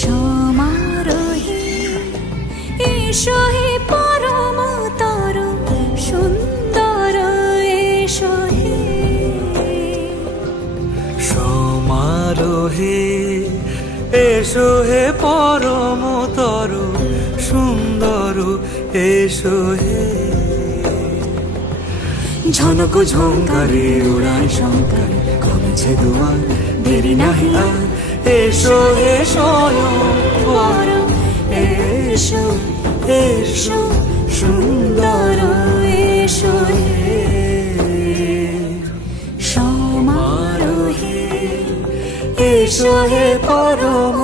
সমারোহে এসো হে পরমতর সুন্দর এসো হে। সমারোহে এসো হে পরমতর সুন্দর এসো হে। ঝনক ঝঙ্কারে উড়ায় শঙ্কারে কমেছে দুয়ার, দেরি নাহি আর এসো হে স্বয়ং বর এসো এসো সুন্দর এসো হে। সমারোহে এসো হে পরম